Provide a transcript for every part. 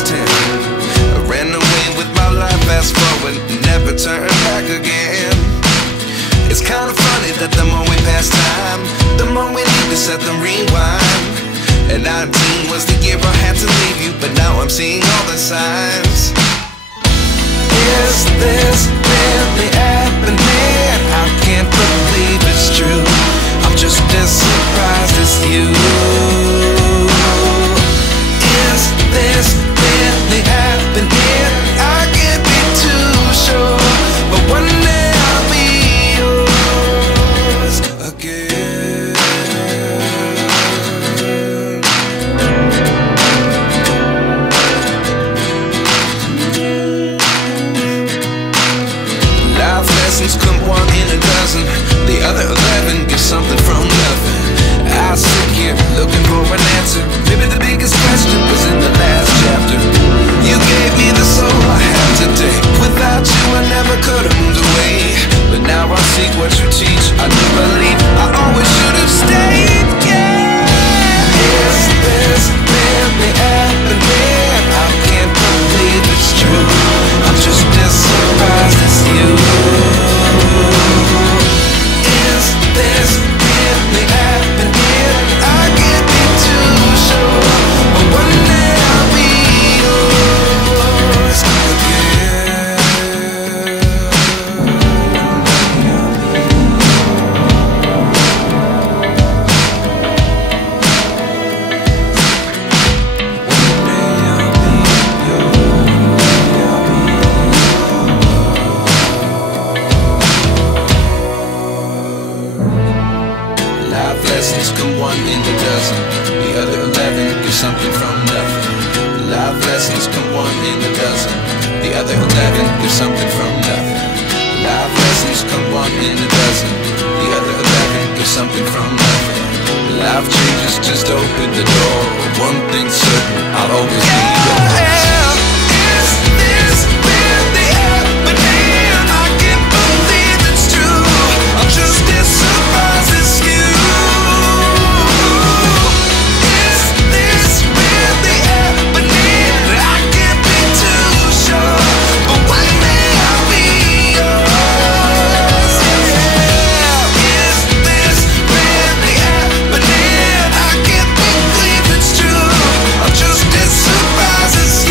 was 10. I ran away with my life, fast forward, never turn back again. It's kinda funny that the more we pass time, the more we need to set the rewind. And 19 was the year I had to leave you, but now I'm seeing all the signs. Is this really happening? I can't believe it's true. I'm just as surprised as you. Is this really happening? I can't be too sure, but one day I'll be yours again. Life lessons come one in a dozen. The other 11 get something from nothing. I sit here looking for an answer. Maybe the biggest question was in the last chapter. You gave me the soul I have today. Without you I never could have moved away. But now I see what you teach. I do believe I always should have stayed. Yeah. Is this really happening? I can't believe it's true. I'm just as surprised as you. Is this really happening? I can't be too sure, but one day I'll be yours again. Life lessons come one in a dozen. The other 11 get something from nothing. Life lessons come one in a dozen. The other 11 get something from nothing. Life lessons come one in a dozen. The other 11 get something from nothing. Life changes just open the door. One thing's certain, I'll always be yours. Is this really happening? I can't believe it's true. I'm just as surprised as you. Is this really happening? I can't be too sure, but one day I'll be yours. Yeah. Is this really happening? I can't believe it's true. I'm just as surprised as you.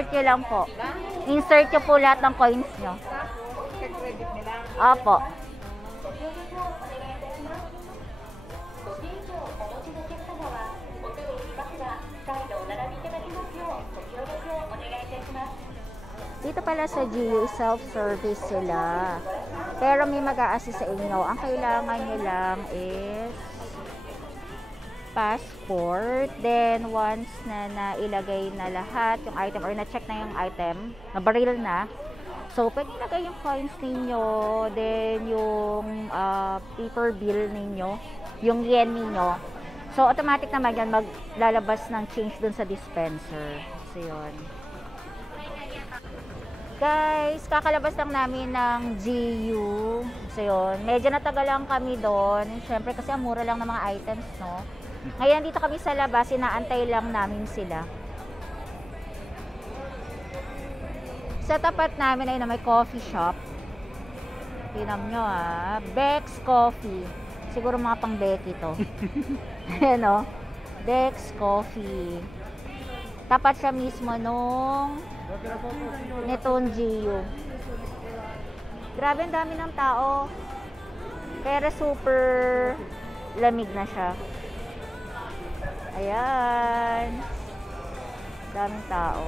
insert nyo lang po. Insert nyo po lahat ng coins nyo. Opo. Dito pala sa GU, self-service sila. Pero may mag-a-assist sa inyo. Ang kailangan nyo lang is passport. Then, once na nailagay na lahat yung item or na-check na yung item, na-baril na, so, pwede ilagay yung coins ninyo, then yung paper bill ninyo, yung yen ninyo. So, automatic naman yan maglalabas ng change dun sa dispenser. So, yun. Guys, kakalabas lang namin ng GU. So, yun. Medyo natagalan kami doon. Siyempre, kasi ang mura lang ng mga items, no? Ngayon, dito kami sa labas, inaantay lang namin sila. Sa tapat namin ay na may coffee shop. Tingnan nyo Bex Coffee. Siguro mga pang Becky to. Ano? Bex Coffee. Tapat siya mismo nung nitong GU. Grabe, ang dami ng tao. Pero super lamig na siya. Ayan. Daming tao.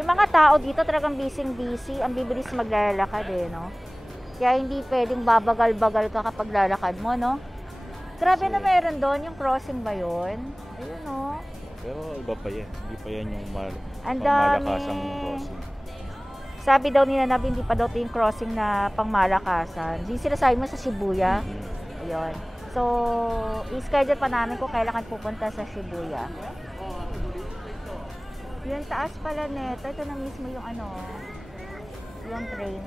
Yung mga tao dito talagang busy. Ang bibilis maglalakad no? Kaya hindi pwedeng babagal-bagal ka kapag lalakad mo, no? Grabe na meron doon, yung crossing ba yun? Ayun, no? Pero iba pa yan. Hindi pa yan yung ang dami. malakasang crossing. Sabi daw nila na hindi pa daw ito yung crossing na pangmalakasan. Yung sinasabi mo sa Shibuya. Ayun. So, i-schedule pa namin kung kailan pupunta sa Shibuya. Yung taas pala nito, ito na mismo yung yung train.